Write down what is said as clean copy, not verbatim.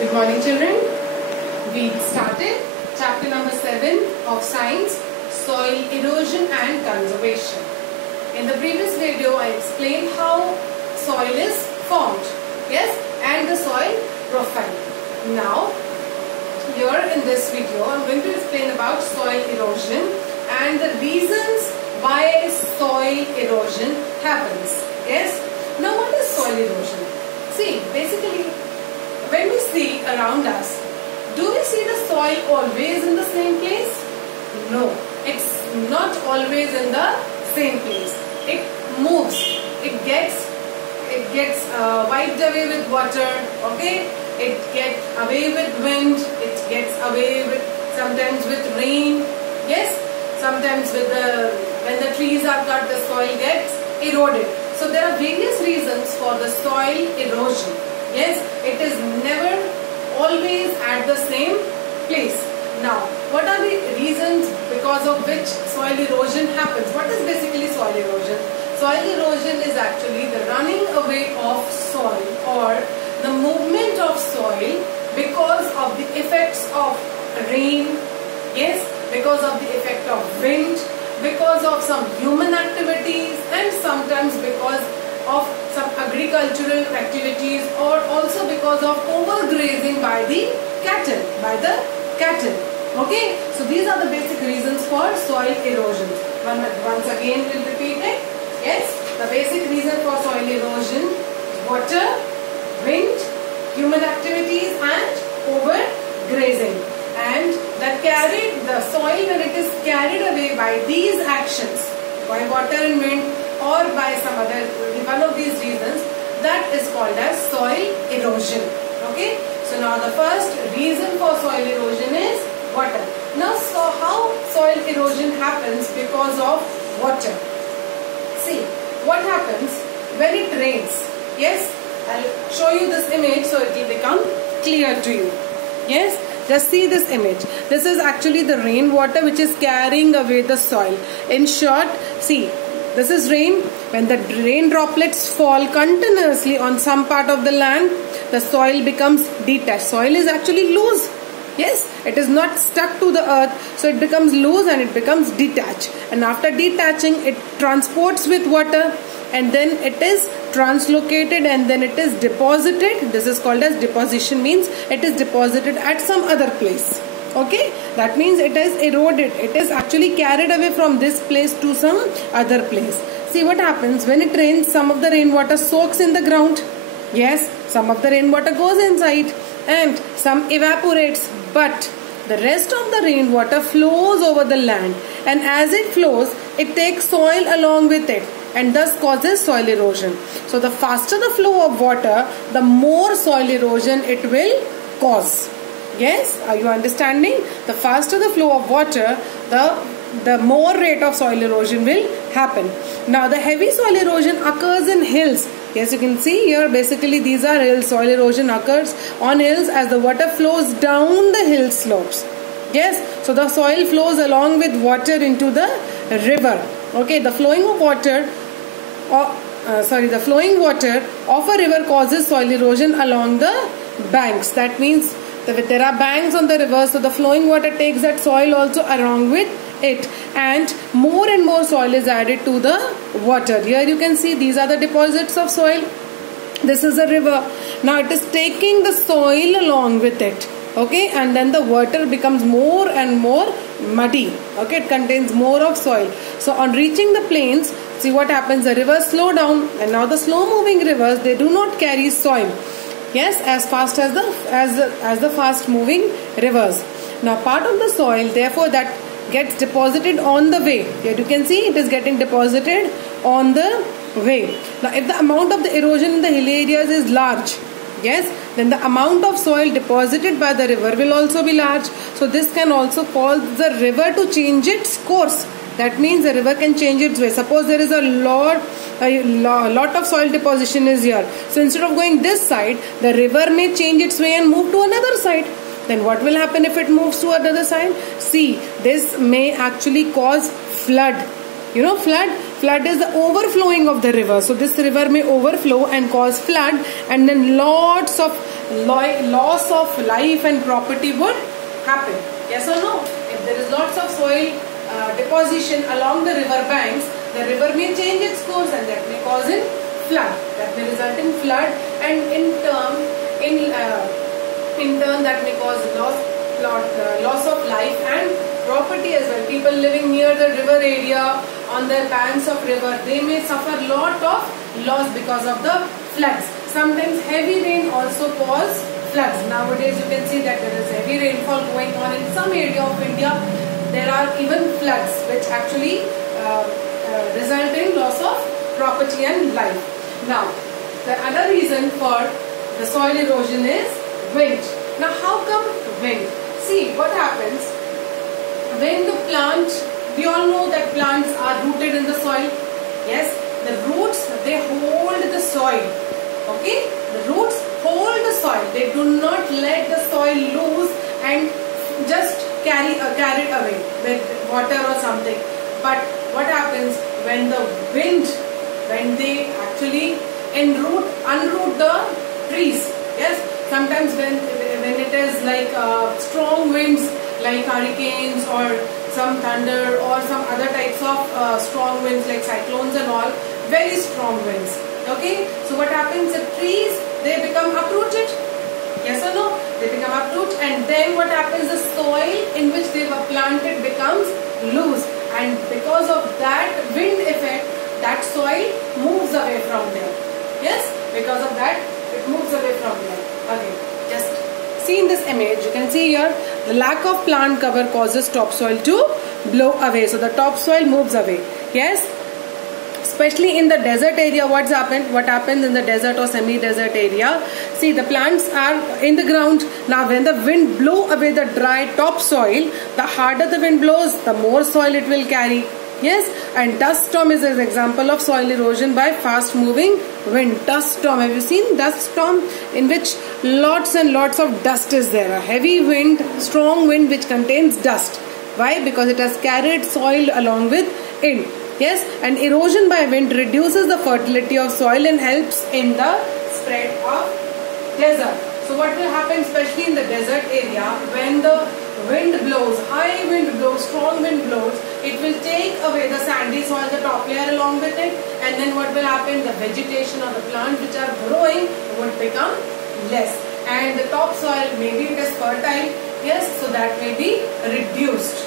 Good morning, children. We started chapter number 7 of science, soil erosion and conservation. In the previous video, I explained how soil is formed, yes, and the soil profile. Now, here in this video, I am going to explain about soil erosion and the reasons why soil erosion happens. Yes. Now, what is soil erosion? See, basically, when we see around us, do we see the soil always in the same place? No, it's not always in the same place. It moves. It gets wiped away with water. Okay, it gets away with wind. It gets away with sometimes with rain. Yes, sometimes with when the trees are cut, the soil gets eroded. So there are various reasons for the soil erosion. Yes, it is never always at the same place. Now, what are the reasons because of which soil erosion happens? What is basically soil erosion? Soil erosion is actually the running away of soil or the movement of soil because of the effects of rain, yes, because of the effect of wind, because of some human activities, and sometimes because of some agricultural activities, or also because of overgrazing by the cattle. Okay, so these are the basic reasons for soil erosion. Once again we'll repeat it. Yes, the basic reason for soil erosion: water, wind, human activities and overgrazing. And the soil, when it is carried away by these actions, by water and wind, or by some other one of these reasons, that is called as soil erosion. Okay, so now the first reason for soil erosion is water. Now, so how soil erosion happens because of water? See, what happens when it rains? Yes, I'll show you this image so it will become clear to you. Yes, just see this image. This is actually the rainwater which is carrying away the soil. In short, see, this is rain. When the rain droplets fall continuously on some part of the land, the soil becomes detached. Soil is actually loose. Yes, it is not stuck to the earth, so it becomes loose and it becomes detached. And after detaching, it transports with water, and then it is translocated and then it is deposited. This is called as deposition, means it is deposited at some other place. Okay, that means it is eroded. It is actually carried away from this place to some other place. See what happens when it rains. Some of the rainwater soaks in the ground. Yes, some of the rainwater goes inside and some evaporates. But the rest of the rainwater flows over the land, and as it flows, it takes soil along with it and thus causes soil erosion. So the faster the flow of water, the more soil erosion it will cause. Yes, are you understanding? The faster the flow of water, the more rate of soil erosion will happen. Now, the heavy soil erosion occurs in hills. Yes, you can see here, basically these are hills. Soil erosion occurs on hills as the water flows down the hill slopes. Yes, so the soil flows along with water into the river. Okay, the flowing water of a river causes soil erosion along the banks. That means there are banks on the river, so the flowing water takes that soil also along with it, and more soil is added to the water. Here you can see these are the deposits of soil. This is a river. Now it is taking the soil along with it. Okay, and then the water becomes more and more muddy. Okay, it contains more of soil. So on reaching the plains, see what happens, the rivers slow down, and now the slow moving rivers, they do not carry soil, yes, as fast as the fast moving rivers. Now part of the soil, therefore, that gets deposited on the way. Here you can see it is getting deposited on the way. Now if the amount of the erosion in the hill areas is large, yes, then the amount of soil deposited by the river will also be large. So this can also cause the river to change its course. That means the river can change its way. Suppose there is a lot of soil deposition is here. So instead of going this side, the river may change its way and move to another side. Then what will happen if it moves to another side? See, this may actually cause flood. You know, flood? Flood is the overflowing of the river. So this river may overflow and cause flood, and then lots of loss of life and property would happen. Yes or no? If there is lots of soil deposition along the river banks, the river may change its course, and that may cause in flood. That may result in flood, and in turn that may cause loss of life and property as well. People living near the river area, on the banks of river, they may suffer lot of loss because of the floods. Sometimes heavy rain also cause floods. Nowadays you can see that there is heavy rainfall going on in some area of India. There are even floods which actually result in loss of property and life. Now, the other reason for the soil erosion is wind. Now, how come wind? See, what happens when the plant, we all know that plants are rooted in the soil. Yes, the roots, they hold the soil. Okay, the roots hold the soil. They do not let the soil loose and just carry it away with water or something. But what happens when the wind, when they actually unroot the trees? Yes, sometimes when it is like strong winds, like hurricanes or some thunder or some other types of strong winds like cyclones and all, very strong winds. Okay, so what happens? The trees, they become uprooted. Yes or no? They become uprooted, and then what happens? The soil in which they were planted becomes loose, and because of that wind effect, that soil moves away from there. Yes, because of that, it moves away from there. Okay, just see in this image, you can see here the lack of plant cover causes topsoil to blow away. So the topsoil moves away. Yes, especially in the desert area. What happens in the desert or semi-desert area? See, the plants are in the ground. Now when the wind blow away the dry topsoil, the harder the wind blows, the more soil it will carry. Yes, and dust storm is an example of soil erosion by fast moving wind. Dust storm, have you seen dust storm, in which lots and lots of dust is there? A heavy wind, strong wind which contains dust. Why? Because it has carried soil along with it. Yes, and erosion by wind reduces the fertility of soil and helps in the spread of desert. So what will happen, especially in the desert area, when the wind blows, high wind blows, strong wind blows, it will take away the sandy soil, the top layer along with it, and then what will happen? The vegetation or the plants which are growing would become less, and the topsoil, maybe it is fertile, yes, so that may be reduced.